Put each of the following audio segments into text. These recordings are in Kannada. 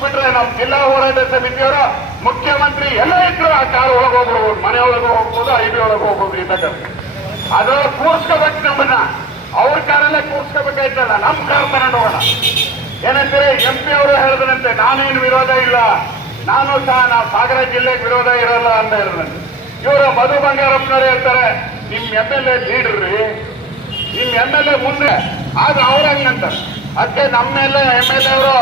ಕೂರಿಸ್ಬಿಟ್ರೆ ನಮ್ಮ ಜಿಲ್ಲಾ ಹೋರಾಟ ಸಮಿತಿಯವರು ಮುಖ್ಯಮಂತ್ರಿ ಎಲ್ಲ ಇದ್ರು ಆ ಕಾರ್ ಒಳಗೆ ಹೋಗ್ಬಿಡ್ಬೋದು, ಮನೆ ಒಳಗೆ ಹೋಗ್ಬೋದು, ಐಬಿ ಒಳಗೆ ಹೋಗ್ಬೋದು. ಇದಕ್ಕೆ ಅದ್ರೊಳಗೆ ಕೂರ್ಸ್ಕೋಬೇಕು, ನಮ್ಮನ್ನ ಅವ್ರ ಕಾರಲ್ಲೇ ಕೂರ್ಸ್ಕೋಬೇಕಾಯ್ತಲ್ಲ, ನಮ್ಮ ಕಾರ್ ತಗೊಂಡು ಹೋಗೋಣ. ಏನಂತಾರೆ MP ಅವರು ಹೇಳಿದ್ರಂತೆ, ನಾನೇನು ವಿರೋಧ ಇಲ್ಲ, ನಾನು ಸಹ ನಾವು ಸಾಗರ ಜಿಲ್ಲೆಗೆ ವಿರೋಧ ಇರಲ್ಲ ಅಂತ ಹೇಳಿದ್ರಂತೆ. ಇವರು ಮಧು ಬಂಗಾರಪ್ಪನವ್ರು ಹೇಳ್ತಾರೆ, ನಿಮ್ MLA ಲೀಡ್ರಿ, ನಿಮ್ MLA ಮುಂದೆ ಆದ್ರೆ ಅವ್ರಂಗಂತ. ಅದಕ್ಕೆ ನಮ್ಮೆಲ್ಲ MLA ಅವರು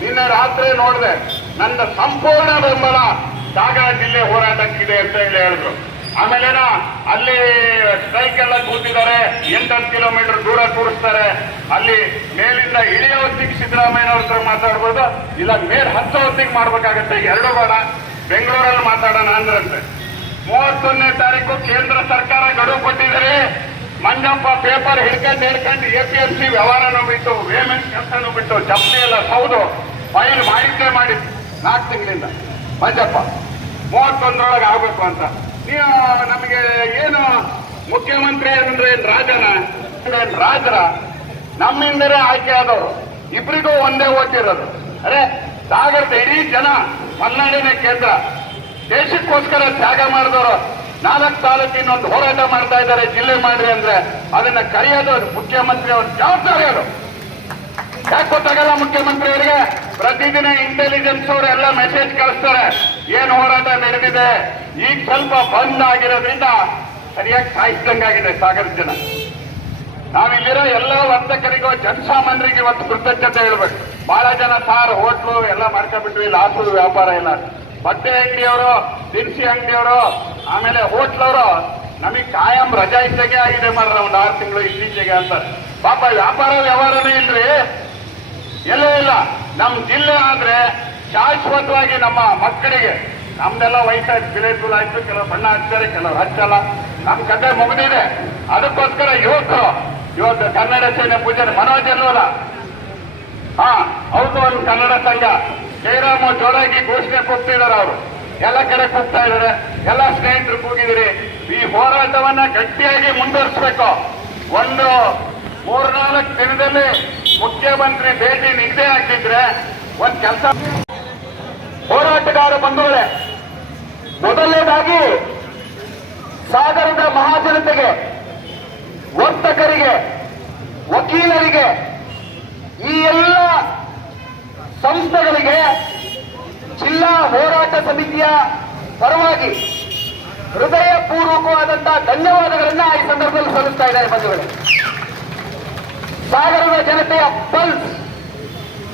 ನಿನ್ನೆ ರಾತ್ರಿ ನೋಡಿದೆ, ನನ್ನ ಸಂಪೂರ್ಣ ಬೆಂಬಲ ಸಾಗರ ಜಿಲ್ಲೆ ಹೋರಾಟಕ್ಕಿದೆ ಅಂತ ಹೇಳಿ ಹೇಳಿದ್ರು. ಆಮೇಲೆನ ಅಲ್ಲಿ ಸ್ಟ್ರೈಕ್ ಎಲ್ಲ ಕೂತಿದ್ದಾರೆ, 8 ಕಿಲೋಮೀಟರ್ ದೂರ ಕೂರಿಸ್ತಾರೆ. ಅಲ್ಲಿ ಮೇಲಿಂದ ಇಳಿಯೋ ಹೊತ್ತಿಗೆ ಸಿದ್ದರಾಮಯ್ಯ ಅವ್ರ ಹತ್ರ ಮಾತಾಡ್ಬೋದು, ಇಲ್ಲ ಮೇಲ್ 10 ಹೊತ್ತಿಗೆ ಮಾಡ್ಬೇಕಾಗತ್ತೆ. ಎರಡು ಬೇಡ, ಬೆಂಗಳೂರಲ್ಲಿ ಮಾತಾಡೋಣ ಅಂದ್ರಂತೆ. 31ನೇ ತಾರೀಕು ಕೇಂದ್ರ ಸರ್ಕಾರ ಗಡುವು ಕೊಟ್ಟಿದ್ದಾರೆ. ಮಂಜಪ್ಪ ಪೇಪರ್ ಹಿಡ್ಕೊಂಡು APMC ವ್ಯವಹಾರನೂ ಬಿಟ್ಟು, ವೇಮೆಂಟ್ ಕೆಲಸನೂ ಬಿಟ್ಟು, ಜಪ್ತಿ ಎಲ್ಲ ಸೌದು ಫೈಲ್ ಮಾಡಿದ್ದೇ ಮಾಡಿದ್ದು 4 ತಿಂಗಳಿಂದ. ಮಂಜಪ್ಪ 31ರೊಳಗೆ ಆಗ್ಬೇಕು ಅಂತ. ನೀವು ನಮಗೆ ಏನು ಮುಖ್ಯಮಂತ್ರಿ ಅಂದ್ರೆ ರಾಜರ ನಮ್ಮಿಂದಲೇ ಆಯ್ಕೆ ಆದವರು, ಇಬ್ಬರಿಗೂ ಒಂದೇ ಓಟಿರೋದು. ಅರೆ ಸಾಗರದ ಇಡೀ ಜನ ಮಲೆನಾಡಿನ ಕೇಂದ್ರ, ದೇಶಕ್ಕೋಸ್ಕರ ತ್ಯಾಗ ಮಾಡಿದವರು 4 ತಾಲೂಕಿನ ಒಂದು ಹೋರಾಟ ಮಾಡ್ತಾ ಇದ್ದಾರೆ, ಜಿಲ್ಲೆ ಮಾಡ್ರಿ ಅಂದ್ರೆ ಅದನ್ನ ಕರೆಯೋದು ಮುಖ್ಯಮಂತ್ರಿ ಅವ್ರ ಜವಾಬ್ದಾರಿ. ಅದು ಯಾಕೆ ಗೊತ್ತಾಗಲ್ಲ ಮುಖ್ಯಮಂತ್ರಿಯವರಿಗೆ? ಪ್ರತಿದಿನ ಇಂಟೆಲಿಜೆನ್ಸ್ ಅವರು ಎಲ್ಲ ಮೆಸೇಜ್ ಕಳಿಸ್ತಾರೆ, ಏನ್ ಹೋರಾಟ ನಡೆದಿದೆ. ಈಗ ಸ್ವಲ್ಪ ಬಂದ್ ಆಗಿರೋದ್ರಿಂದ ಸರಿಯಾಗಿ ಸಾಯಿಸಿದಂಗಾಗಿದೆ ಸಾಗರ ಜನ. ನಾವಿಲ್ಲಿರೋ ಎಲ್ಲ ವರ್ತಕರಿಗೂ, ಜನಸಾಮಾನ್ಯರಿಗೆ ಇವತ್ತು ಕೃತಜ್ಞತೆ ಹೇಳ್ಬೇಕು. ಬಹಳ ಜನ ಸಾರ್ ಹೋಟ್ಲು ಎಲ್ಲ ಮಾಡ್ಕೊಂಡ್ಬಿಟ್ವಿ, ಲಾಸು ವ್ಯಾಪಾರ ಇಲ್ಲ. ಬಟ್ಟೆ ಅಂಗಡಿಯವರು, ದಿನಸಿ ಅಂಗಡಿಯವರು, ಆಮೇಲೆ ಹೋಟ್ಲವರು ನಮಗೆ ಕಾಯಂ ರಜಾ ಇದ್ದಾಗೆ ಆಗಿದೆ ಮಾಡ್ರ, ಒಂದು 6 ತಿಂಗಳು ಇತ್ತೀಚೆಗೆ ಅಂತ. ಪಾಪ ವ್ಯಾಪಾರ ವ್ಯವಹಾರನೇ ಇಲ್ರಿ, ಎಲ್ಲೇ ಇಲ್ಲ. ನಮ್ಮ ಜಿಲ್ಲೆ ಆದ್ರೆ ಶಾಶ್ವತವಾಗಿ ನಮ್ಮ ಮಕ್ಕಳಿಗೆ, ನಮ್ದೆಲ್ಲ ವಯಸ್ಸಾಯ್ತು, ಬಿಲೇತುಲ್ ಆಯ್ತು, ಕೆಲವು ಬಣ್ಣ ಹಚ್ತಾರೆ, ಕೆಲವರು ಹಚ್ಚಲ್ಲ, ನಮ್ಮ ಕತೆ ಮುಗಿದಿದೆ. ಅದಕ್ಕೋಸ್ಕರ ಇವತ್ತು ಕನ್ನಡ ಸೇನೆ ಪೂಜೆ ಮನೋಜ್ ಎಲ್ಲೋಲ್ಲ, ಅವ್ರದ್ದು ಒಂದು ಕನ್ನಡ ಸಂಘ ಜಯರಾಮ ಜೋರಾಗಿ ಘೋಷಣೆ ಕೂಗ್ತಿದ್ದಾರೆ. ಅವರು ಎಲ್ಲ ಕಡೆ ಕೂಗ್ತಾ ಇದ್ದಾರೆ, ಎಲ್ಲ ಸ್ನೇಹಿತರು ಕೂಗಿದಿರಿ. ಈ ಹೋರಾಟವನ್ನ ಗಟ್ಟಿಯಾಗಿ ಮುಂದುವರಿಸಬೇಕು. ಒಂದು 3-4 ದಿನದಲ್ಲಿ ಮುಖ್ಯಮಂತ್ರಿ ಭೇಟಿ ನಿಗದಿ ಆಗಿದ್ರೆ ಒಂದ್ ಕೆಲಸ. ಹೋರಾಟಗಾರ ಬಂಧುಗಳೇ, ಮೊದಲನೇದಾಗಿ ಸಾಗರದ ಮಹಾಜನತೆಗೆ, ವರ್ತಕರಿಗೆ, ವಕೀಲರಿಗೆ, ಈ ಎಲ್ಲ ಸಂಸ್ಥೆಗಳಿಗೆ ಜಿಲ್ಲಾ ಹೋರಾಟ ಸಮಿತಿಯ ಪರವಾಗಿ ಹೃದಯಪೂರ್ವಕವಾದಂತಹ ಧನ್ಯವಾದಗಳನ್ನ ಈ ಸಂದರ್ಭದಲ್ಲಿ ಸಲ್ಲಿಸ್ತಾ ಇದ್ದಾರೆ. ಬಂಧುಗಳೇ, ಸಾಗರದ ಜನತೆಯ ಪಲ್ಸ್,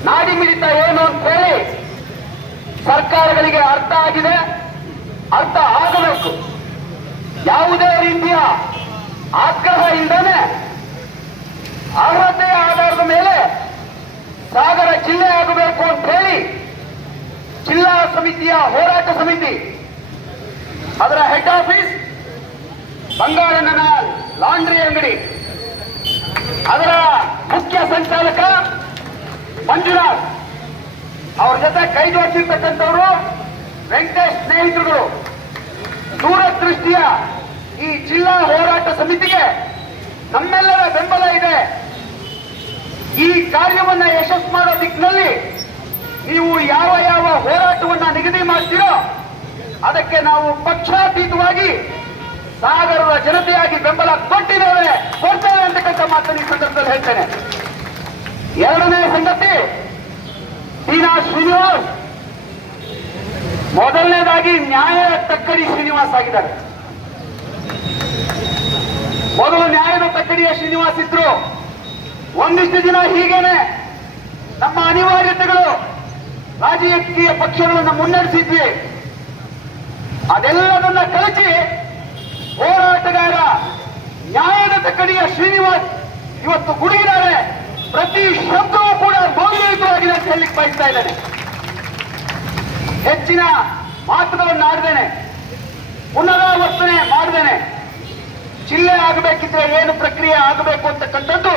ನಾಡಿ ಮಿಡಿತ ಏನು ಅಂತ ಹೇಳಿ ಸರ್ಕಾರಗಳಿಗೆ ಅರ್ಥ ಆಗಿದೆ, ಅರ್ಥ ಆಗಬೇಕು. ಯಾವುದೇ ರೀತಿಯ ಆಗ್ರಹ ಇಲ್ಲದೆ ಅರ್ಹತೆಯ ಆಧಾರದ ಮೇಲೆ ಸಾಗರ ಜಿಲ್ಲೆ ಆಗಬೇಕು ಅಂತ ಹೇಳಿ ಜಿಲ್ಲಾ ಸಮಿತಿಯ ಹೋರಾಟ ಸಮಿತಿ, ಅದರ ಹೆಡ್ ಆಫೀಸ್ ಬಂಗಾರಣ್ಣನ ಲಾಂಡ್ರಿ ಅಂಗಡಿ, ಅದರ ಮುಖ್ಯ ಸಂಚಾಲಕ ಮಂಜುನಾಥ್, ಅವ್ರ ಜೊತೆ ಕೈ ಜೋಡಿಸಿರ್ತಕ್ಕಂಥವರು ವೆಂಕಟೇಶ್ ಸ್ನೇಹಿತರುಗಳು, ದೂರದೃಷ್ಟಿಯ ಈ ಜಿಲ್ಲಾ ಹೋರಾಟ ಸಮಿತಿಗೆ ನಮ್ಮೆಲ್ಲರ ಬೆಂಬಲ ಇದೆ. ಈ ಕಾರ್ಯವನ್ನ ಯಶಸ್ಸು ಮಾಡೋ ದಿಕ್ಕಿನಲ್ಲಿ ನೀವು ಯಾವ ಯಾವ ಹೋರಾಟವನ್ನ ನಿಗದಿ ಮಾಡ್ತೀರೋ ಅದಕ್ಕೆ ನಾವು ಪಕ್ಷಾತೀತವಾಗಿ ಸಾಗರದ ಜನತೆಯಾಗಿ ಬೆಂಬಲ ಕೊಟ್ಟಿದ್ದೇವೆ, ಕೊಡ್ತೇವೆ ಅಂತಕ್ಕಂಥ ಮಾತನ್ನು ಈ ಸಂದರ್ಭದಲ್ಲಿ ಹೇಳ್ತೇನೆ. ಎರಡನೇ ಸಂಗತಿ, ತೀನಾ ಶ್ರೀನಿವಾಸ್ ಮೊದಲನೇದಾಗಿ ನ್ಯಾಯದ ತಕ್ಕಡಿ ಶ್ರೀನಿವಾಸ್ ಆಗಿದ್ದಾರೆ. ಮೊದಲು ನ್ಯಾಯದ ತಕ್ಕಡಿಯ ಶ್ರೀನಿವಾಸ್ ಇದ್ರು. ಒಂದಿಷ್ಟು ದಿನ ಹೀಗೇನೆ ನಮ್ಮ ಅನಿವಾರ್ಯತೆಗಳು, ರಾಜಕೀಯ ಪಕ್ಷಗಳನ್ನು ಮುನ್ನಡೆಸಿದ್ವಿ. ಅದೆಲ್ಲದನ್ನ ಕಳಿಸಿ ಹೋರಾಟಗಾರ ನ್ಯಾಯದ ತಕ್ಕಡಿಯ ಶ್ರೀನಿವಾಸ್ ಇವತ್ತು ಗುಡುಗಿದ್ದಾರೆ. ಪ್ರತಿ ಶಬ್ದವೂ ಕೂಡ ಮೌಲ್ಯಯುತವಾಗಿದೆ ಅಂತ ಹೇಳಲಿಕ್ಕೆ ಬಯಸ್ತಾ ಇದ್ದೇನೆ. ಹೆಚ್ಚಿನ ಮಾತುಗಳನ್ನು ಆಡ್ದೇನೆ, ಪುನರಾವರ್ತನೆ ಮಾಡ್ದೇನೆ, ಜಿಲ್ಲೆ ಆಗಬೇಕಿದ್ರೆ ಏನು ಪ್ರಕ್ರಿಯೆ ಆಗಬೇಕು ಅಂತಕ್ಕಂಥದ್ದು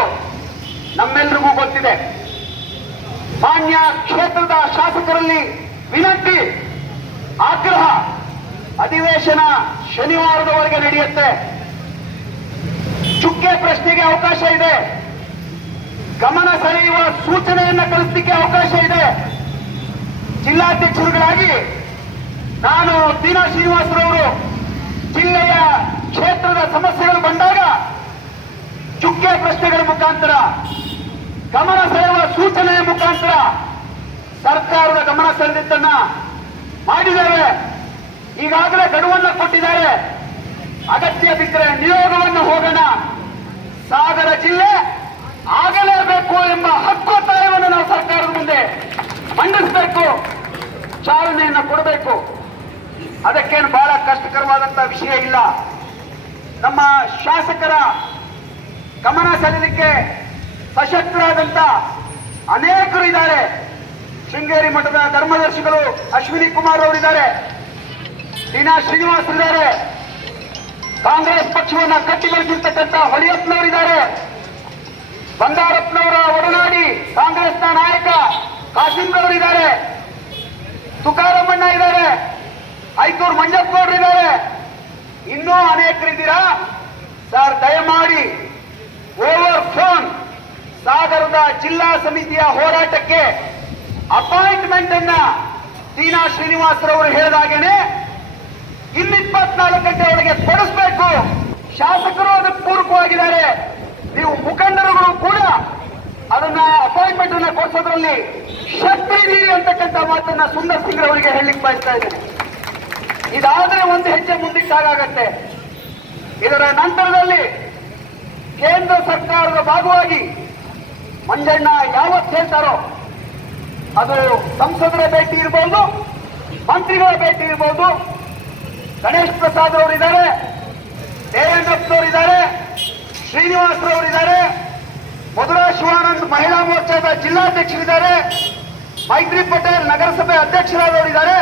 ನಮ್ಮೆಲ್ಲರಿಗೂ ಗೊತ್ತಿದೆ. ಮಾನ್ಯ ಕ್ಷೇತ್ರದ ಶಾಸಕರಲ್ಲಿ ವಿನಂತಿ, ಆಗ್ರಹ, ಅಧಿವೇಶನ ಶನಿವಾರದವರೆಗೆ ನಡೆಯುತ್ತೆ. ಚುಕ್ಕೆ ಪ್ರಶ್ನೆಗೆ ಅವಕಾಶ ಇದೆ, ಗಮನ ಸೆಳೆಯುವ ಸೂಚನೆಯನ್ನ ಕಳಿಸಲಿಕ್ಕೆ ಅವಕಾಶ ಇದೆ. ಜಿಲ್ಲಾಧ್ಯಕ್ಷರುಗಳಾಗಿ ನಾನು ತೀನಾ ಶ್ರೀನಿವಾಸರವರು ಜಿಲ್ಲೆಯ ಕ್ಷೇತ್ರದ ಸಮಸ್ಯೆಗಳು ಬಂದಾಗ ಚುಕ್ಕೆ ಪ್ರಶ್ನೆಗಳ ಮುಖಾಂತರ, ಗಮನ ಸೆಳೆಯುವ ಸೂಚನೆಯ ಮುಖಾಂತರ ಸರ್ಕಾರದ ಗಮನ ಸೆಳೆದಿದ್ದನ್ನ ಮಾಡಿದ್ದಾರೆ. ಈಗಾಗಲೇ ಗಡುವನ್ನು ಕೊಟ್ಟಿದ್ದಾರೆ. ಅಗತ್ಯ ಬಿದ್ದರೆ ನಿಯೋಗವನ್ನು ಹೋಗೋಣ, ಸಾಗರ ಜಿಲ್ಲೆ ಆಗಲೇಬೇಕು ಎಂಬ ಹಕ್ಕೊತ್ತಾಯವನ್ನು ನಾವು ಸರ್ಕಾರದ ಮುಂದೆ ಮಂಡಿಸಬೇಕು, ಚಾಲನೆಯನ್ನು ಕೊಡಬೇಕು. ಅದಕ್ಕೇನು ಬಹಳ ಕಷ್ಟಕರವಾದಂತಹ ವಿಷಯ ಇಲ್ಲ. ನಮ್ಮ ಶಾಸಕರ ಗಮನ ಸೆಳೆಯಲಿಕ್ಕೆ ಸಶಕ್ತರಾದಂತ ಅನೇಕರು ಇದ್ದಾರೆ. ಶೃಂಗೇರಿ ಮಠದ ಧರ್ಮದರ್ಶಿಗಳು ಅಶ್ವಿನಿ ಕುಮಾರ್ ಅವರಿದ್ದಾರೆ, ತೀನಾ ಶ್ರೀನಿವಾಸ್ ಇದ್ದಾರೆ, ಕಾಂಗ್ರೆಸ್ ಪಕ್ಷವನ್ನ ಕಟ್ಟಿಗೊಳಿಸಿರ್ತಕ್ಕಂಥ ಹೊಳಿಯಪ್ಪನವರಿದ್ದಾರೆ, ಬಂಗಾರಪ್ಪನವರ ಒಡನಾಡಿ ಕಾಂಗ್ರೆಸ್ನ ನಾಯಕ ಕಾಸಿಂರವರಿದ್ದಾರೆ, ತುಕಾರಾಮಣ್ಣ ಇದ್ದಾರೆ, ಐತೂರು ಮಂಜಪ್ಪನವರು ಇದ್ದಾರೆ, ಇನ್ನೂ ಅನೇಕರಿದ್ದೀರಾ. ಸರ್, ದಯಮಾಡಿ ಓವರ್ ಫೋನ್ ಸಾಗರದ ಜಿಲ್ಲಾ ಸಮಿತಿಯ ಹೋರಾಟಕ್ಕೆ ಅಪಾಯಿಂಟ್ಮೆಂಟ್ ಅನ್ನ ತೀನಾ ಶ್ರೀನಿವಾಸರವರು ಹೇಳಿದಾಗೇನೆ ಇನ್ನು 24 ಗಂಟೆ ಒಳಗೆ ಕೊಡಿಸಬೇಕು. ಶಾಸಕರು ಅದಕ್ಕೆ ಪೂರಕವಾಗಿದ್ದಾರೆ. ನೀವು ಮುಖಂಡರುಗಳು ಕೂಡ ಅದನ್ನ ಅಪಾಯಿಂಟ್ಮೆಂಟ್ ಅನ್ನ ಕೊಡಿಸೋದ್ರಲ್ಲಿ ಶಕ್ತಿ ಇದೀರಿ ಅಂತಕ್ಕಂಥ ಮಾತನ್ನ ಸುಂದರ್ ಸಿಂಗ್ ಅವರಿಗೆ ಹೇಳಲಿಕ್ಕೆ ಬಯಸ್ತಾ ಇದ್ದೇನೆ. ಇದಾದ್ರೆ ಒಂದು ಹೆಜ್ಜೆ ಮುಂದಿಟ್ಟಾಗತ್ತೆ. ಇದರ ನಂತರದಲ್ಲಿ ಕೇಂದ್ರ ಸರ್ಕಾರದ ಭಾಗವಾಗಿ ಮಂಜಣ್ಣ ಯಾವತ್ತು ಹೇಳ್ತಾರೋ ಅದು ಸಂಸದರ ಭೇಟಿ ಇರಬಹುದು, ಮಂತ್ರಿಗಳ ಭೇಟಿ ಇರಬಹುದು. ಗಣೇಶ್ ಪ್ರಸಾದ್ ಅವರಿದ್ದಾರೆ, ದೇವೇಂದ್ರಪ್ಪನವರಿದ್ದಾರೆ, ಶ್ರೀನಿವಾಸರವರಿದ್ದಾರೆ, ಮಧುರಾ ಶಿವಾನಂದ್ ಮಹಿಳಾ ಮೋರ್ಚಾದ ಜಿಲ್ಲಾಧ್ಯಕ್ಷರಿದ್ದಾರೆ, ಮೈತ್ರಿ ಪಟೇಲ್ ನಗರಸಭೆ ಅಧ್ಯಕ್ಷರಾದವರಿದ್ದಾರೆ.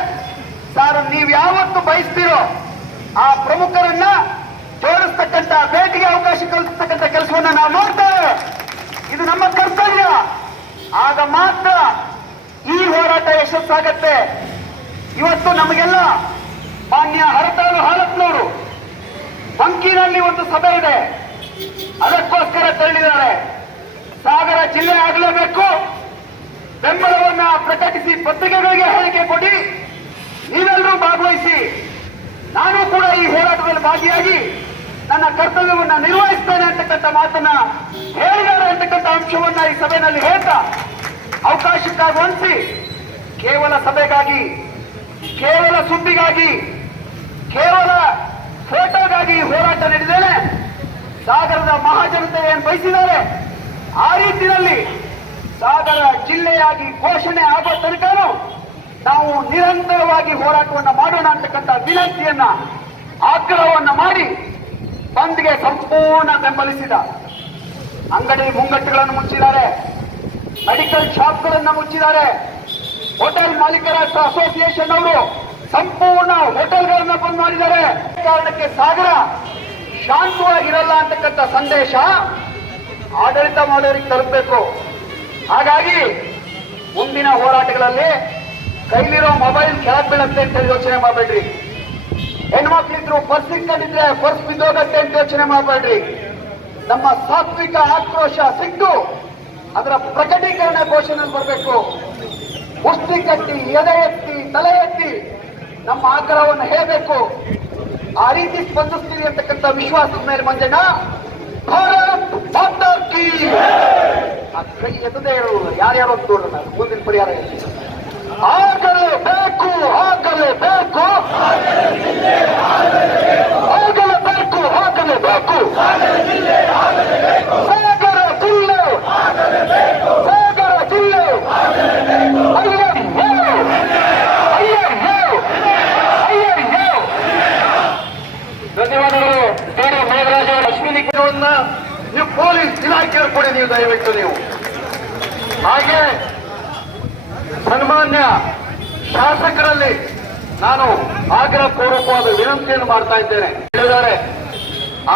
ಸರ್, ನೀವು ಯಾವತ್ತು ಬಯಸ್ತೀರೋ ಆ ಪ್ರಮುಖರನ್ನ ಜೋಡಿಸ್ತಕ್ಕಂಥ, ಭೇಟಿಗೆ ಅವಕಾಶ ಕಲ್ಪಿಸ್ತಕ್ಕಂಥ ಕೆಲಸವನ್ನ ನಾವು ಮಾಡ್ತೇವೆ. ಇದು ನಮ್ಮ ಕರ್ತವ್ಯ. ಆಗ ಮಾತ್ರ ಈ ಹೋರಾಟ ಯಶಸ್ಸಾಗತ್ತೆ. ಇವತ್ತು ನಮಗೆಲ್ಲ ಮಾನ್ಯ ಹರತಾಳು ಹಾಲಪ್ಪನವರು ಬಂಕಿನಲ್ಲಿ ಒಂದು ಸಭೆ ಇದೆ, ಅದಕ್ಕೋಸ್ಕರ ತೆರಳಿದ್ದಾರೆ. ಸಾಗರ ಜಿಲ್ಲೆ ಆಗಲೇಬೇಕು, ಬೆಂಬಲವನ್ನ ಪ್ರಕಟಿಸಿ ಪತ್ರಿಕೆಗಳಿಗೆ ಹೇಳಿಕೆ ಕೊಡಿ, ನೀವೆಲ್ಲರೂ ಭಾಗವಹಿಸಿ, ನಾನು ಕೂಡ ಈ ಹೋರಾಟದಲ್ಲಿ ಭಾಗಿಯಾಗಿ ನನ್ನ ಕರ್ತವ್ಯವನ್ನ ನಿರ್ವಹಿಸ್ತೇನೆ ಅಂತಕ್ಕಂಥ ಮಾತನ್ನ ಹೇಳಿದ್ದಾರೆ ಅಂತಕ್ಕಂಥ ಅಂಶವನ್ನ ಈ ಸಭೆಯಲ್ಲಿ ಹೇಳ್ತಾ ಅವಕಾಶಕ್ಕಾಗಿ ಹೊಂದಿಸಿ, ಕೇವಲ ಸಭೆಗಾಗಿ, ಕೇವಲ ಸುದ್ದಿಗಾಗಿ, ಕೇವಲ ಫೋಟೋಗಾಗಿ ಹೋರಾಟ ನಡೆದೇನೆ. ಸಾಗರದ ಮಹಾಜನತೆ ಏನು ಬಯಸಿದ್ದಾರೆ ಆ ರೀತಿಯಲ್ಲಿ ಸಾಗರ ಜಿಲ್ಲೆಯಾಗಿ ಘೋಷಣೆ ಆಗೋ ತನಕನೂ ನಾವು ನಿರಂತರವಾಗಿ ಹೋರಾಟವನ್ನು ಮಾಡೋಣ ಅಂತಕ್ಕಂಥ ವಿನಂತಿಯನ್ನ, ಆಗ್ರಹವನ್ನ ಮಾಡಿ ಬಂದ್ಗೆ ಸಂಪೂರ್ಣ ಬೆಂಬಲಿಸಿದ. ಅಂಗಡಿ ಮುಂಗಟ್ಟುಗಳನ್ನು ಮುಚ್ಚಿದ್ದಾರೆ, ಮೆಡಿಕಲ್ ಶಾಪ್ಗಳನ್ನು ಮುಚ್ಚಿದ್ದಾರೆ. ಹೋಟೆಲ್ ಮಾಲೀಕರ ಅಸೋಸಿಯೇಷನ್ ಅವರು ಸಂಪೂರ್ಣ ಹೋಟೆಲ್ಗಳನ್ನ ಬಂದ್ ಮಾಡಿದ್ದಾರೆ. ಕಾರಣಕ್ಕೆ ಸಾಗರ ಶಾಂತವಾಗಿರಲ್ಲ ಅಂತಕ್ಕಂಥ ಸಂದೇಶ ಆಡಳಿತ ಮಾಡೋರಿಗೆ ತಲುಪಬೇಕು. ಹಾಗಾಗಿ ಮುಂದಿನ ಹೋರಾಟಗಳಲ್ಲಿ ಕೈಲಿರೋ ಮೊಬೈಲ್ ಕೆಳಗೆ ಬೀಳತ್ತೆ ಅಂತ ಯೋಚನೆ ಮಾಡಬೇಡ್ರಿ. ಹೆಣ್ಮಕ್ಳಿದ್ರು ಪರ್ಸ್ ಇಟ್ಕೊಂಡಿದ್ರೆ ಪರ್ಸ್ ಬಿದ್ದೋಗತ್ತೆ ಅಂತ ಯೋಚನೆ ಮಾಡಬೇಡ್ರಿ. ನಮ್ಮ ಸಾತ್ವಿಕ ಆಕ್ರೋಶ ಸಿಟ್ಟು ಅದರ ಪ್ರಕಟೀಕರಣ ಘೋಷಣೆ ಬರಬೇಕು. ಮುಷ್ಟಿ ಕಟ್ಟಿ, ಎದೆ ಎತ್ತಿ, ತಲೆ ಎತ್ತಿ ನಮ್ಮ ಆಗ್ರಹವನ್ನು ಹೇಳಬೇಕು. ಆ ರೀತಿ ಸ್ಪಂದಿಸ್ತೀವಿ ಅಂತಕ್ಕಂಥ ವಿಶ್ವಾಸದ ಮೇಲೆ ಮಂಜಣ್ಣ ಭಾರತ್ ಮಾತಾ ಕೀ ಆ ಕೈ ಎತ್ತದೇ ಇರೋರು ಯಾರ್ಯಾರು ಅಂತ ನೋಡೋಣ. ಮುಂದಿನ ಪರಿಹಾರ ಆಗಲೇಬೇಕು, ಆಗಲೇಬೇಕು, ಆಗಲೇಬೇಕು, ಆಗಲೇಬೇಕು. ಸಾಗರ ಜಿಲ್ಲೆ, ಸಾಗರ ಜಿಲ್ಲೆ. ಧನ್ಯವಾದಗಳು. ಬೇರೆ ಮೇಘರಾಜ ಅಶ್ವಿನಿ ಕುಮಾರನ್ನ ನೀವು ಪೊಲೀಸ್ ಇಲಾಖೆಯವರು ಕೊಡಿ, ನೀವು ದಯವಿಟ್ಟು ನೀವು. ಹಾಗೆ ಸನ್ಮಾನ್ಯ ಶಾಸಕರಲ್ಲಿ ನಾನು ಆಗ್ರಹ ಪೂರ್ವಕವಾದ ವಿನಂತಿಯನ್ನು ಮಾಡ್ತಾ ಇದ್ದೇನೆ. ಹೇಳಿದ್ದಾರೆ,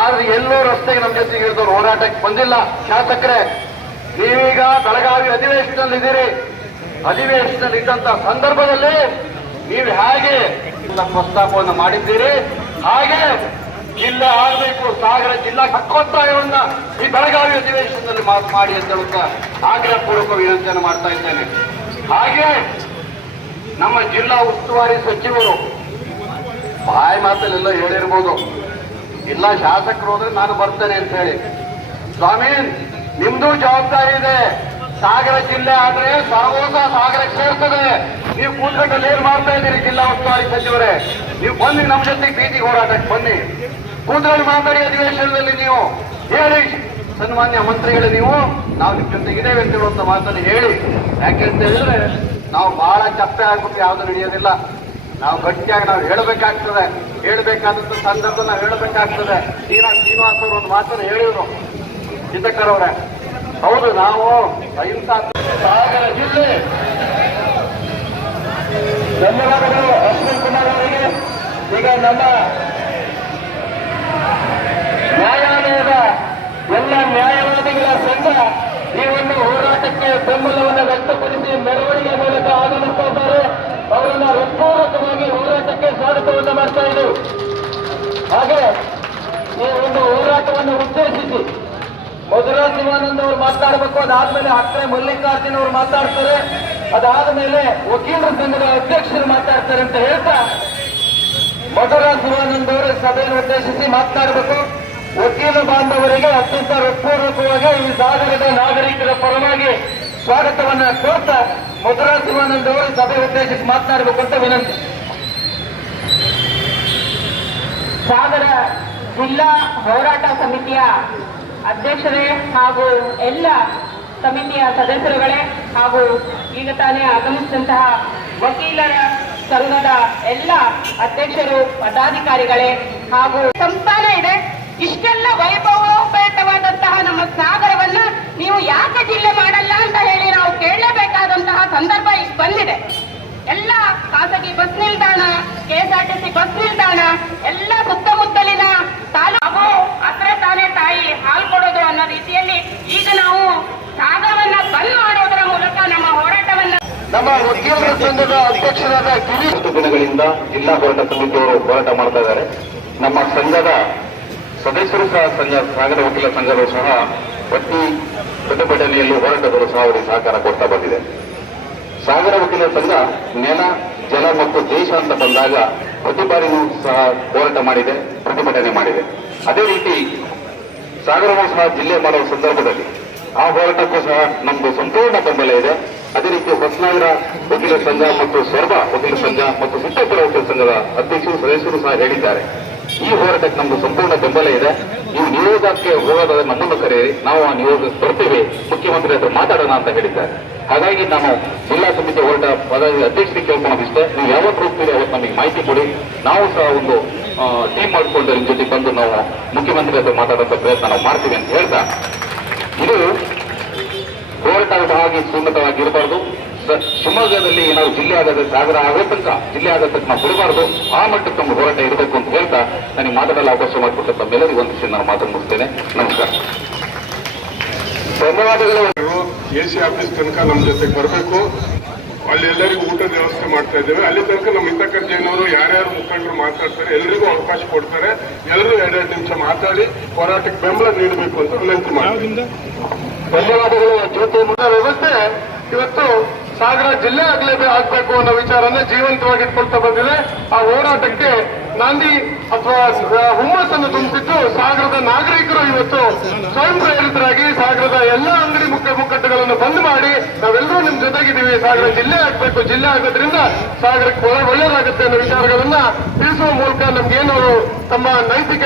ಆದ್ರೆ ಎಲ್ಲೋ ರಸ್ತೆಗೆ ನಮ್ಮ ಜೊತೆಗೆ ಇಳಿದವರು ಹೋರಾಟಕ್ಕೆ ಬಂದಿಲ್ಲ. ಶಾಸಕರೇ, ನೀವೀಗ ಬೆಳಗಾವಿ ಅಧಿವೇಶನದಲ್ಲಿ ಇದ್ದೀರಿ. ಅಧಿವೇಶನದಲ್ಲಿ ಇದ್ದಂತ ಸಂದರ್ಭದಲ್ಲಿ ನೀವು ಹೇಗೆ ಪ್ರಸ್ತಾಪವನ್ನು ಮಾಡಿದ್ದೀರಿ, ಹಾಗೆ ಜಿಲ್ಲೆ ಆಗಬೇಕು, ಸಾಗರ ಜಿಲ್ಲಾ ಹಕ್ಕೊತ್ತಾಯವನ್ನ ಈ ಬೆಳಗಾವಿ ಅಧಿವೇಶನದಲ್ಲಿ ಮಾಡಿ ಅಂತ ಹೇಳುತ್ತಾ ಆಗ್ರಹ ಪೂರ್ವಕ ವಿನಂತಿಯನ್ನು ಮಾಡ್ತಾ ಇದ್ದೇನೆ. ಹಾಗೆ ನಮ್ಮ ಜಿಲ್ಲಾ ಉಸ್ತುವಾರಿ ಸಚಿವರು ಬಾಯಿ ಮಾತಲ್ಲೆಲ್ಲ ಹೇಳಿರ್ಬೋದು, ಇಲ್ಲ ಶಾಸಕರು ಹೋದ್ರೆ ನಾನು ಬರ್ತೇನೆ ಅಂತ ಹೇಳಿ. ಸ್ವಾಮಿ, ನಿಮ್ದು ಜವಾಬ್ದಾರಿ ಇದೆ. ಸಾಗರ ಜಿಲ್ಲೆ ಆದ್ರೆ ಸರಗೋಸ ಸಾಗರಕ್ಕೆ ಸೇರ್ತದೆ. ನೀವು ಕೂತ್ಕೊಂಡಲ್ಲಿ ಏನ್ ಮಾಡ್ತಾ ಇದ್ದೀರಿ ಜಿಲ್ಲಾ ಉಸ್ತುವಾರಿ ಸಚಿವರೇ? ನೀವು ಬನ್ನಿ ನಮ್ಮ ಜೊತೆಗೆ ಬೀದಿ ಹೋರಾಟಕ್ಕೆ ಬನ್ನಿ, ಕೂತ್ಕೊಂಡು ಮಾತಾಡಿ ಅಧಿವೇಶನದಲ್ಲಿ ನೀವು ಹೇಳಿ, ಸನ್ಮಾನ್ಯ ಮಂತ್ರಿಗಳೇ ನೀವು ನಾವು ನಿಮ್ ಜೊತೆಗಿದ್ದೇವೆ ಅಂತ ಹೇಳುವಂತ ಮಾತನ್ನು ಹೇಳಿ. ಯಾಕೆಂತ ಹೇಳಿದ್ರೆ ನಾವು ಬಹಳ ಚಪ್ಪೆ ಆಗ್ಬಿಟ್ಟು ಯಾವ್ದು ನಡೆಯೋದಿಲ್ಲ. ನಾವು ಗಟ್ಟಿಯಾಗಿ ನಾವು ಹೇಳಬೇಕಾಗ್ತದೆ, ಹೇಳಬೇಕಾದಂತ ಸಂದರ್ಭ ನಾವು ಹೇಳಬೇಕಾಗ್ತದೆ. ಶ್ರೀನಿವಾಸ್ ಅವರು ಒಂದು ಮಾತನ್ನು ಹೇಳಿದ್ರು, ಚಿಂತಕರ್ ಅವರೇ, ಹೌದು ನಾವು ಅಹಿಂಸಾ ಸಾಗರ ಜಿಲ್ಲೆ. ಧನ್ಯವಾದಗಳು ಅಶ್ವಿನ್ ಕುಮಾರ್ ಅವರಿಗೆ. ಈಗ ನಮ್ಮ ನ್ಯಾಯಾಲಯದ ಎಲ್ಲ ನ್ಯಾಯವಾದಿಗಳ ಸಂಘ ಈ ಒಂದು ಹೋರಾಟಕ್ಕೆ ಬೆಂಬಲವನ್ನು ವ್ಯಕ್ತಪಡಿಸಿ ಮೆರವಣಿಗೆ ಮೂಲಕ ಆಗಮಿಸ್ತಾ ಇದ್ದಾರೆ. ಅವರನ್ನ ಹೃತ್ಪೂರ್ವಕವಾಗಿ ಹೋರಾಟಕ್ಕೆ ಸ್ವಾಗತವನ್ನು ಮಾಡ್ತಾ ಇದ್ದೇವೆ. ಹಾಗೆ ಈ ಒಂದು ಹೋರಾಟವನ್ನು ಉದ್ದೇಶಿಸಿ ಮಧುರಾ ಶಿವಾನಂದ್ ಅವರು ಮಾತಾಡಬೇಕು. ಅದಾದ್ಮೇಲೆ ಅಕ್ರೆ ಮಲ್ಲಿಕಾರ್ಜುನ್ ಅವರು ಮಾತಾಡ್ತಾರೆ. ಅದಾದ್ಮೇಲೆ ವಕೀಲರ ಸಂಘದ ಅಧ್ಯಕ್ಷರು ಮಾತಾಡ್ತಾರೆ ಅಂತ ಹೇಳ್ತಾ ಮಧುರಾ ಶಿವಾನಂದ್ ಅವರು ಸಭೆಯನ್ನು ಉದ್ದೇಶಿಸಿ ಮಾತನಾಡಬೇಕು. ವಕೀಲ ಬಾಂಧವರಿಗೆ ಅತ್ಯಂತ ಹೃತ್ಪೂರ್ವಕವಾಗಿ ಈ ಸಾಗರದ ನಾಗರಿಕರ ಪರವಾಗಿ ಸ್ವಾಗತವನ್ನ ಕೋರ್ತಾ ಮಧುರಾ ಶಿವಾನಂದ್ ಅವರು ಸಭೆ ಉದ್ದೇಶಿಸಿ ಮಾತನಾಡಬೇಕು ಅಂತ ವಿನಂತಿ. ಸಾಗರ ಜಿಲ್ಲಾ ಹೋರಾಟ ಸಮಿತಿಯ ಅಧ್ಯಕ್ಷರೇ ಹಾಗೂ ಎಲ್ಲ ಸಮಿತಿಯ ಸದಸ್ಯರುಗಳೇ ಹಾಗೂ ಈಗ ತಾನೇ ಆಗಮಿಸಿದಂತಹ ವಕೀಲರ ಸಂಘದ ಎಲ್ಲ ಅಧ್ಯಕ್ಷರು, ಪದಾಧಿಕಾರಿಗಳೇ ಹಾಗೂ ಸಂಸ್ಥಾನ ಇದೆ. ಇಷ್ಟೆಲ್ಲ ವೈಭವೋಪೇತವಾದಂತಹ ನಮ್ಮ ಸಾಗರವನ್ನ ನೀವು ಯಾಕೆ ಜಿಲ್ಲೆ ಮಾಡಲ್ಲ ಅಂತ ಹೇಳಿ ನಾವು ಕೇಳಲೇಬೇಕಾದಂತಹ ಸಂದರ್ಭ ಈಗ ಬಂದಿದೆ. ಎಲ್ಲ ಖಾಸಗಿ ಬಸ್ ನಿಲ್ದಾಣ, ಕೆಎಸ್ಆರ್ಟಿಸಿ ಬಸ್ ನಿಲ್ದಾಣ, ಎಲ್ಲ ಸುತ್ತಮುತ್ತಲಿನ ತಾಲೂಕು ಹತ್ರ ತಾನೇ ತಾಯಿ ಹಾಲು ಕೊಡೋದು ಅನ್ನೋ ರೀತಿಯಲ್ಲಿ ಈಗ ನಾವು ಸಾಗರವನ್ನ ಬಂದ್ ಮಾಡೋದರ ಮೂಲಕ ನಮ್ಮ ಹೋರಾಟವನ್ನ ನಮ್ಮ ವಕೀಲರ ಸಂಘದ ಅಧ್ಯಕ್ಷರಾದ ಗಿರೀಶ್ ದಿನಗಳಿಂದ ಜಿಲ್ಲಾ ಹೋರಾಟ ಸಮಿತಿಯವರು ಹೋರಾಟ ಮಾಡ್ತಾ ಇದ್ದಾರೆ. ನಮ್ಮ ಸಂಘದ ಸದಸ್ಯರು ಸಹ ಸಾಗರ ವಕೀಲ ಸಂಘದವರು ಸಹ ಪ್ರತಿ ಪ್ರತಿಭಟನೆಯಲ್ಲೂ ಹೋರಾಟಗಳು ಸಹ ಅವರಿಗೆ ಸಹಕಾರ ಕೊಡ್ತಾ ಬಂದಿದೆ. ಸಾಗರ ವಕೀಲ ಸಂಘ ನೆಲ, ಜಲ ಮತ್ತು ದೇಶ ಅಂತ ಬಂದಾಗ ಪ್ರತಿ ಬಾರಿಯೂ ಸಹ ಹೋರಾಟ ಮಾಡಿದೆ, ಪ್ರತಿಭಟನೆ ಮಾಡಿದೆ. ಅದೇ ರೀತಿ ಸಾಗರವೂ ಸಹ ಜಿಲ್ಲೆ ಮಾಡುವ ಸಂದರ್ಭದಲ್ಲಿ ಆ ಹೋರಾಟಕ್ಕೂ ಸಹ ನಮ್ದು ಸಂಪೂರ್ಣ ಬೆಂಬಲ ಇದೆ. ಅದೇ ರೀತಿ ಹೊಸನಗರ ವಕೀಲ ಸಂಘ ಮತ್ತು ಸೊರಬ ವಕೀಲ ಸಂಘ ಮತ್ತು ಸಿದ್ದಾಪುರ ವಕೀಲ ಸಂಘದ ಅಧ್ಯಕ್ಷರು ಸದಸ್ಯರು ಸಹ ಹೇಳಿದ್ದಾರೆ, ಈ ಹೋರಾಟಕ್ಕೆ ನಮ್ದು ಸಂಪೂರ್ಣ ಬೆಂಬಲ ಇದೆ. ನೀವು ನಿಯೋಗಕ್ಕೆ ಹೋಗೋದಾದ್ರೆ ನಮ್ಮನ್ನು ಕರೆಯಿರಿ, ನಾವು ಆ ನಿಯೋಗಕ್ಕೆ ಬರ್ತೇವೆ, ಮುಖ್ಯಮಂತ್ರಿ ಹತ್ರ ಮಾತಾಡೋಣ ಅಂತ ಹೇಳಿದ್ದಾರೆ. ಹಾಗಾಗಿ ನಾನು ಜಿಲ್ಲಾ ಸಮಿತಿ ಹೋರಾಟ ಅಧ್ಯಕ್ಷರಿಗೆ ಕೇಳ್ಕೊಳ್ಳೋದಿಷ್ಟೇ, ನೀವು ಯಾವತ್ತು ಹೋಗ್ತೀರಿ ಅವತ್ತು ನಮಗೆ ಮಾಹಿತಿ ಕೊಡಿ. ನಾವು ಸಹ ಒಂದು ಟೀಮ್ ಮಾಡಿಕೊಂಡು ನಿಮ್ಮ ಜೊತೆ ಬಂದು ನಾವು ಮುಖ್ಯಮಂತ್ರಿ ಹತ್ರ ಮಾತಾಡುವಂತ ಪ್ರಯತ್ನ ನಾವು ಮಾಡ್ತೀವಿ ಅಂತ ಹೇಳ್ತಾ, ಇದು ಹೋರಾಟದ ಹಾಗೆ ಸೀಮಿತವಾಗಿರಬಾರ್ದು. ಶಿವಮೊಗ್ಗದಲ್ಲಿ ಏನಾದ್ರು ಜಿಲ್ಲೆ ಆಗೋದ್ರೆ ಸಾಗರ ಆಗೋ ತನಕ ಜಿಲ್ಲೆ ಆಗೋ ತನಕ ನಾವು ಬಿಡಬಾರ್ದು, ಆ ಮಟ್ಟಕ್ಕೆ ನಮ್ಮ ಹೋರಾಟ ಇರಬೇಕು ಅಂತ ಹೇಳ್ತಾ ನನಗೆ ಮಾತಾಡಲು ಅವಕಾಶ ಮಾಡಿಕೊಟ್ಟ ತಮ್ಮೆಲ್ಲರಿಗೂ ಒಂದಿಸಿ ನಾನು ಮಾತನ್ನು ಮುಗಿಸ್ತೇನೆ. ನಮಸ್ಕಾರ, ಧನ್ಯವಾದಗಳು. ಎಸಿ ಆಫೀಸ್ ತನಕ ನಮ್ಮ ಜೊತೆಗೆ ಬರಬೇಕು. ಅಲ್ಲಿ ಎಲ್ಲರಿಗೂ ಊಟದ ವ್ಯವಸ್ಥೆ ಮಾಡ್ತಾ ಇದ್ದೇವೆ. ಅಲ್ಲಿ ತನಕ ನಮ್ಮ ಇಂತಕರ್ ಜೈನವರು ಯಾರ್ಯಾರು ಮುಖಂಡರು ಮಾತಾಡ್ತಾರೆ ಎಲ್ಲರಿಗೂ ಅವಕಾಶ ಕೊಡ್ತಾರೆ. ಎಲ್ಲರೂ 2 ನಿಮಿಷ ಮಾತಾಡಿ ಹೋರಾಟಕ್ಕೆ ಬೆಂಬಲ ನೀಡಬೇಕು ಅಂತ ವಿನಂತಿ ಮಾಡ್ತೀನಿ. ಧನ್ಯವಾದಗಳು. ಜ್ಯೋತಿ ಮುಖ ವ್ಯವಸ್ಥೆ ಇವತ್ತು ಸಾಗರ ಜಿಲ್ಲೆ ಆಗ್ಬೇಕು ಅನ್ನೋ ವಿಚಾರನ ಜೀವಂತವಾಗಿ ಇಟ್ಕೊಳ್ತಾ ಬಂದಿದೆ. ಆ ಹೋರಾಟಕ್ಕೆ ನಾಂದಿ ಅಥವಾ ಹುಮ್ಮಸ್ಸನ್ನು ತುಂಬಿಸಿದ್ದು ಸಾಗರದ ನಾಗರಿಕರು ಇವತ್ತು ಸ್ವಯಂ ಪ್ರೇರಿತರಾಗಿ ಸಾಗರದ ಎಲ್ಲ ಅಂಗಡಿ ಮುಕ್ಕಟ್ಟುಗಳನ್ನು ಬಂದ್ ಮಾಡಿ ನಾವೆಲ್ಲರೂ ನಿಮ್ ಜೊತೆಗಿದ್ದೀವಿ, ಸಾಗರ ಜಿಲ್ಲೆ ಆಗ್ಬೇಕು, ಜಿಲ್ಲೆ ಆಗೋದ್ರಿಂದ ಸಾಗರಕ್ಕೆ ಒಳ್ಳೆಯದಾಗುತ್ತೆ ಅನ್ನೋ ವಿಚಾರಗಳನ್ನ ತಿಳಿಸುವ ಮೂಲಕ ನಮ್ಗೇನು ತಮ್ಮ ನೈತಿಕ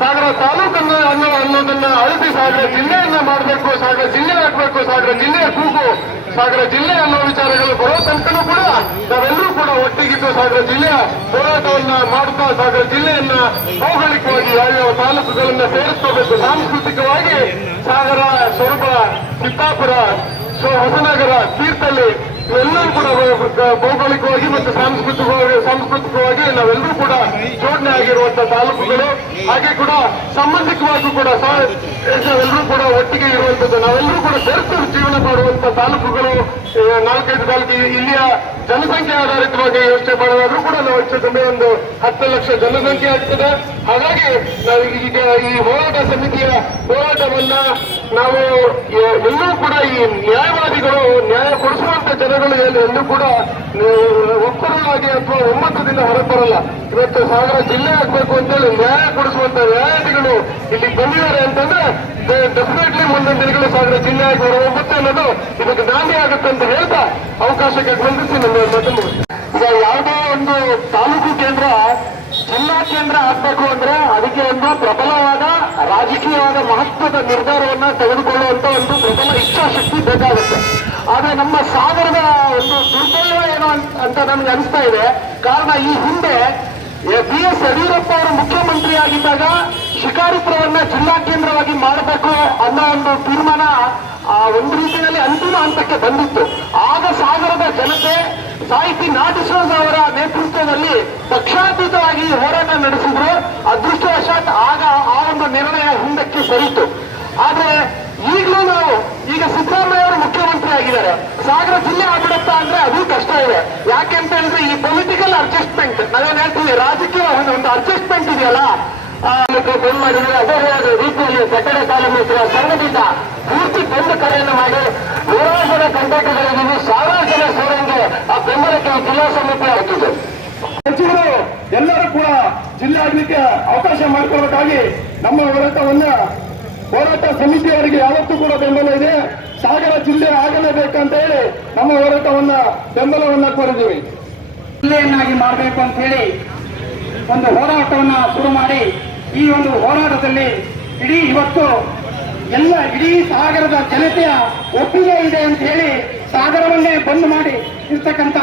ಸಾಗರ ತಾಲೂಕನ್ನ ಅನ್ನೋದನ್ನ ಅಳಿಸಿ ಸಾಗರ ಜಿಲ್ಲೆಯನ್ನ ಮಾಡಬೇಕು, ಸಾಗರ ಜಿಲ್ಲೆ ಆಗ್ಬೇಕು, ಸಾಗರ ಜಿಲ್ಲೆಯ ಕೂಗು ಸಾಗರ ಜಿಲ್ಲೆ ಅನ್ನೋ ವಿಚಾರಗಳು ಬರೋ ತನಕನೂ ಕೂಡ ನಾವೆಲ್ಲರೂ ಕೂಡ ಒಟ್ಟಿಗಿದ್ದು ಸಾಗರ ಜಿಲ್ಲೆಯ ಹೋರಾಟವನ್ನ ಮಾಡುತ್ತಾ ಸಾಗರ ಜಿಲ್ಲೆಯನ್ನ ಭೌಗೋಳಿಕವಾಗಿ ಯಾವ್ಯಾವ ತಾಲೂಕುಗಳನ್ನ ಸೇರಿಸ್ಕೋಬೇಕು, ಸಾಂಸ್ಕೃತಿಕವಾಗಿ ಸಾಗರ, ಸೊರಬ, ಸಿದ್ದಾಪುರ, ಹೊಸನಗರ, ತೀರ್ಥಹಳ್ಳಿ ಇವೆಲ್ಲರೂ ಕೂಡ ಭೌಗೋಳಿಕವಾಗಿ ಮತ್ತು ಸಾಂಸ್ಕೃತಿಕವಾಗಿ ನಾವೆಲ್ಲರೂ ಕೂಡ ಜೋಡಣೆ ಆಗಿರುವಂತಹ ತಾಲೂಕುಗಳು. ಹಾಗೆ ಕೂಡ ಸಾಮಾಜಿಕವಾಗಿ ಕೂಡ ಎಲ್ಲರೂ ಕೂಡ ಒಟ್ಟಿಗೆ ಇರುವಂತದ್ದು, ನಾವೆಲ್ಲರೂ ಕೂಡ ಬೆರೆತು ಜೀವನ ಮಾಡುವಂತ ತಾಲೂಕುಗಳು. 4-5 ತಾಲೂಕು ಇಲ್ಲಿಯ ಜನಸಂಖ್ಯೆ ಆಧಾರಿತವಾಗಿ ಯೋಚನೆ ಮಾಡೋದಾದ್ರೂ ಕೂಡ ನಾವು ಹೆಚ್ಚು ಕಮ್ಮಿ ಒಂದು 10 ಲಕ್ಷ ಜನಸಂಖ್ಯೆ ಆಗ್ತದೆ. ಹಾಗಾಗಿ ನಾವು ಈಗ ಈ ಹೋರಾಟ ಸಮಿತಿಯ ಹೋರಾಟವನ್ನ ನಾವು ಎಲ್ಲೂ ಕೂಡ ಈ ನ್ಯಾಯವಾದಿಗಳು ನ್ಯಾಯ ಕೊಡಿಸುವಂತ ಜನಗಳು ಎಲ್ಲೂ ಕೂಡ ಒಪ್ಪರವಾಗಿ ಅಥವಾ ಒಮ್ಮತದಿಂದ ಹೊರಬರಲ್ಲ. ಇವತ್ತು ಸಾಗರ ಜಿಲ್ಲೆ ಆಗ್ಬೇಕು ಅಂತೇಳಿ ನ್ಯಾಯ ಕೊಡಿಸುವಂತ ನ್ಯಾಯಾಧಿಗಳು ಇಲ್ಲಿ ಬಂದಿದ್ದಾರೆ ಅಂತಂದ್ರೆ ಡೆಫಿನೆಟ್ಲಿ ಮುಂದಿನ ದಿನಗಳು ಸಾಗರ ಜಿಲ್ಲೆ ಆಗಿ ಹೊರಹೋಗುತ್ತೆ ಅನ್ನೋದು ಇದಕ್ಕೆ ನಾಂದಿ ಆಗುತ್ತೆ ಅಂತ ಹೇಳ್ತಾ ಅವಕಾಶಕ್ಕೆ ಬಂಧಿಸಿ ನಮ್ಮ ಮಾತು ಮುಗಿಸ್ತೀನಿ. ಈಗ ಯಾವುದೋ ಒಂದು ತಾಲೂಕು ಕೇಂದ್ರ ಜಿಲ್ಲಾ ಕೇಂದ್ರ ಆಗ್ಬೇಕು ಅಂದ್ರೆ ಅದಕ್ಕೆ ಒಂದು ಪ್ರಬಲವಾದ ರಾಜಕೀಯವಾದ ಮಹತ್ವದ ನಿರ್ಧಾರವನ್ನ ತೆಗೆದುಕೊಳ್ಳುವಂತ ಒಂದು ಪ್ರಬಲ ಇಚ್ಛಾಶಕ್ತಿ ಬೇಕಾಗುತ್ತೆ. ಆದ್ರೆ ನಮ್ಮ ಸಾಗರದ ಒಂದು ದುರ್ಬಲ ಏನೋ ಅಂತ ನಮ್ಗೆ ಅನಿಸ್ತಾ ಇದೆ. ಕಾರಣ ಈ ಹಿಂದೆ BS ಯಡಿಯೂರಪ್ಪ ಅವರು ಮುಖ್ಯಮಂತ್ರಿ ಆಗಿದ್ದಾಗ ಶಿಕಾರಿಪುರವನ್ನ ಜಿಲ್ಲಾ ಕೇಂದ್ರವಾಗಿ ಮಾಡಬೇಕು ಅನ್ನೋ ಒಂದು ತೀರ್ಮಾನ ಒಂದು ರೀತಿಯಲ್ಲಿ ಅಂತಿಮ ಹಂತಕ್ಕೆ ಬಂದಿತ್ತು. ಆಗ ಸಾಗರದ ಜನತೆ ಸಾಹಿತಿ ನಾಟೇಶ್ವರ ಅವರ ನೇತೃತ್ವದಲ್ಲಿ ಪಕ್ಷಾತೀತವಾಗಿ ಹೋರಾಟ ನಡೆಸಿದ್ರು. ಅದೃಷ್ಟವಶಾತ್ ಆಗ ಆ ಒಂದು ನಿರ್ಣಯ ಹಿಂದಕ್ಕೆ ಸರಿತು. ಆದ್ರೆ ಈಗಲೂ ನಾವು ಈಗ ಸಿದ್ದರಾಮಯ್ಯ ಅವರು ಮುಖ್ಯಮಂತ್ರಿ ಆಗಿದ್ದಾರೆ, ಸಾಗರ ಜಿಲ್ಲೆ ಆಗ್ಬಿಡುತ್ತಾ ಅಂದ್ರೆ ಅದು ಕಷ್ಟ ಇದೆ. ಯಾಕೆ ಅಂತ ಹೇಳಿದ್ರೆ ಈ ಪೊಲಿಟಿಕಲ್ ಅಡ್ಜಸ್ಟ್ಮೆಂಟ್ ನಾವೇನ್ ಹೇಳ್ತೀವಿ, ರಾಜಕೀಯ ಒಂದು ಅಡ್ಜಸ್ಟ್ಮೆಂಟ್ ಇದೆಯಲ್ಲ, ಬಂದ್ ಮಾಡಿದ್ರೆ ಅದೇ ರೀತಿಯಲ್ಲಿ ಕಟ್ಟಡ ಕಾರ್ಮಿಕರ ಸಂಘದಿಂದ ಪೂರ್ತಿ ಬಂದ್ ಕರೆಯನ್ನು ಮಾಡಿ ನೂರಾರು ಜನ ಕಂಡಕ್ಟರ್ಗಳಿದ್ದೀವಿ, ಸಾವಿರಾರು ಜನ ಸೇರಂಗೆ ಆ ಬೆಂಬಲಕ್ಕೆ ಜಿಲ್ಲಾ ಸಮಿತಿ ಹಾಕಿದೆ. ಸಚಿವರು ಎಲ್ಲರೂ ಕೂಡ ಜಿಲ್ಲೆ ಆಗ್ಲಿಕ್ಕೆ ಅವಕಾಶ ಮಾಡಿಕೊಡಬೇಕಾಗಿ ನಮ್ಮ ಹೋರಾಟ ಸಮಿತಿಯವರಿಗೆ ಯಾವತ್ತೂ ಕೂಡ ಬೆಂಬಲ ಇದೆ. ಸಾಗರ ಜಿಲ್ಲೆ ಆಗಲೇಬೇಕಂತ ಹೇಳಿ ನಮ್ಮ ಬೆಂಬಲವನ್ನ ಕೋರಿದ್ದೀವಿ. ಜಿಲ್ಲೆಯನ್ನಾಗಿ ಮಾಡಬೇಕು ಅಂತ ಹೇಳಿ ಒಂದು ಹೋರಾಟವನ್ನ ಶುರು ಮಾಡಿ ಈ ಒಂದು ಹೋರಾಟದಲ್ಲಿ ಇವತ್ತು ಇಡೀ ಸಾಗರದ ಜನತೆಯ ಒಪ್ಪಿಗೆ ಇದೆ ಅಂತ ಹೇಳಿ ಸಾಗರವನ್ನೇ ಬಂದ್ ಮಾಡಿ ಇರ್ತಕ್ಕಂಥ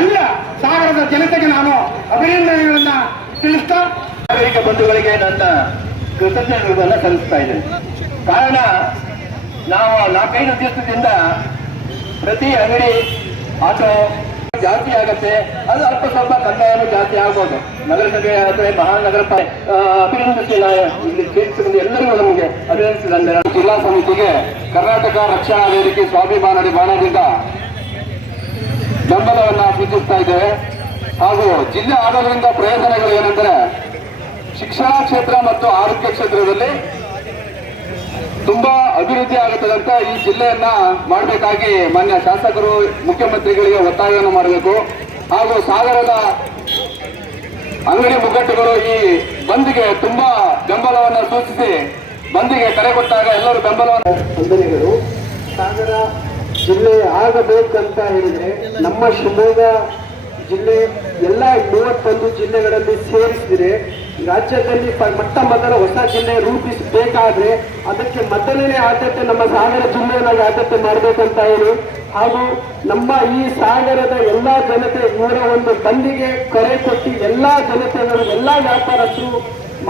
ಎಲ್ಲ ಸಾಗರದ ಜನತೆಗೆ ನಾನು ಅಭಿನಂದನೆಗಳನ್ನ ತಿಳಿಸ್ತಾ ನಾಗರಿಕ ಬಂಧುಗಳಿಗೆ ನನ್ನ ಕೃತಜ್ಞತೆಗಳನ್ನ ಸಲ್ಲಿಸ್ತಾ ಇದ್ದೇನೆ. ಕಾರಣ ನಾವು 4-5 ದಿವಸದಿಂದ ಪ್ರತಿ ಅಂಗಡಿ ಆಟೋ ಜಾಸ್ತಿ ಆಗತ್ತೆ, ಅದು ಅಲ್ಪ ಸ್ವಲ್ಪ ಕಂದಾಯನೂ ಜಾಸ್ತಿ ಆಗ್ಬೋದು. ನಗರಸಭೆ ಅಥವಾ ಮಹಾನಗರ ಅಭಿನಂದಿಸಿಲ್ಲ, ಇಲ್ಲಿ ಸೇರಿಸಿದ ಎಲ್ಲರಿಗೂ ನಮಗೆ ಅಭಿನಂದಿಸಿದ ಜಿಲ್ಲಾ ಸಮಿತಿಗೆ ಕರ್ನಾಟಕ ರಕ್ಷಣಾ ವೇದಿಕೆ ಸ್ವಾಭಿಮಾನಿ ಬಾಣದಿಂದ ಬೆಂಬಲವನ್ನ ಸೂಚಿಸ್ತಾ ಇದ್ದೇವೆ. ಹಾಗೂ ಜಿಲ್ಲೆ ಆಗೋದ್ರಿಂದ ಪ್ರಯೋಜನಗಳು ಏನೆಂದರೆ ಶಿಕ್ಷಣ ಕ್ಷೇತ್ರ ಮತ್ತು ಆರೋಗ್ಯ ಕ್ಷೇತ್ರದಲ್ಲಿ ತುಂಬಾ ಅಭಿವೃದ್ಧಿ ಆಗುತ್ತದೆ ಅಂತ ಈ ಜಿಲ್ಲೆಯನ್ನ ಮಾಡಬೇಕಾಗಿ ಮಾನ್ಯ ಶಾಸಕರು ಮುಖ್ಯಮಂತ್ರಿಗಳಿಗೆ ಒತ್ತಾಯವನ್ನು ಮಾಡಬೇಕು. ಹಾಗೂ ಸಾಗರದ ಅಂಗಡಿ ಮುಗ್ಗಟ್ಟುಗಳು ಈ ಬಂದ್ಗೆ ತುಂಬಾ ಬೆಂಬಲವನ್ನು ಸೂಚಿಸಿ ಬಂದ್ಗೆ ಕರೆ ಕೊಟ್ಟಾಗ ಎಲ್ಲರೂ ಬೆಂಬಲವನ್ನು ವಂದನೆಗಳು. ಸಾಗರ ಜಿಲ್ಲೆ ಆಗಬೇಕಂತ ಹೇಳಿದ್ರೆ ನಮ್ಮ ಶಿವಮೊಗ್ಗ ಜಿಲ್ಲೆ ಎಲ್ಲ 31 ಜಿಲ್ಲೆಗಳಲ್ಲಿ ಸೇರಿಸಿದ್ರೆ ರಾಜ್ಯದಲ್ಲಿ ಮೊದಲ ಹೊಸ ಜಿಲ್ಲೆ ರೂಪಿಸಬೇಕಾದ್ರೆ ಅದಕ್ಕೆ ಮೊದಲನೇ ಆದ್ಯತೆ ನಮ್ಮ ಸಾಗರ ಜಿಲ್ಲೆಯಲ್ಲಿ ಆದ್ಯತೆ ಮಾಡಬೇಕಂತ ಹೇಳಿ, ಹಾಗೂ ನಮ್ಮ ಈ ಸಾಗರದ ಎಲ್ಲಾ ಜನತೆ ಇವರ ಒಂದು ಬಂದಿಗೆ ಕರೆ ಕೊಟ್ಟು ಎಲ್ಲಾ ಜನತೆಗಳು ಎಲ್ಲಾ ವ್ಯಾಪಾರಸ್ಥರು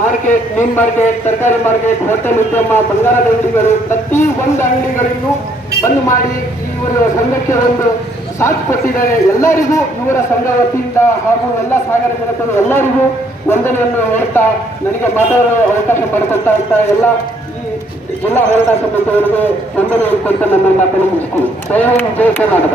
ಮಾರ್ಕೆಟ್, ಮೀನ್ ಮಾರ್ಕೆಟ್, ತರಕಾರಿ ಮಾರ್ಕೆಟ್, ಹೋಟೆಲ್ ಉದ್ಯಮ, ಬಂಗಾರದ ಅಂಗಡಿಗಳು ಪ್ರತಿ ಒಂದು ಅಂಗಡಿಗಳನ್ನು ಬಂದ್ ಮಾಡಿ ಇವರ ಸಂಘಕ್ಕೆ ಒಂದು ಸಾಥ್ ಕೊಟ್ಟಿದ್ದಾರೆ. ಎಲ್ಲರಿಗೂ ಇವರ ಸಂಘ ವತಿಯಿಂದ ಹಾಗೂ ಎಲ್ಲ ಸಾಗರ ಜನತೆಗಳು ಎಲ್ಲರಿಗೂ ವಂದನೆಯನ್ನು ಹೇಳ್ತಾ ನನಗೆ ಮಾತಾಡೋ ಅವಕಾಶ ಪಡ್ಕೊಳ್ತಾ ಎಲ್ಲ ಈ ಜಿಲ್ಲಾ ಹೋರಾಟ ಸಮಿತಿಯವರಿಗೆ ವಂದನೆ ಹೇಳ್ಕೊಳ್ತಾ ನನ್ನ ಮಾತನ್ನು ಮುಗಿಸ್ತೀನಿ. ಜೈ ಹಿಂದ್, ಜೈ ಕರ್ನಾಟಕ.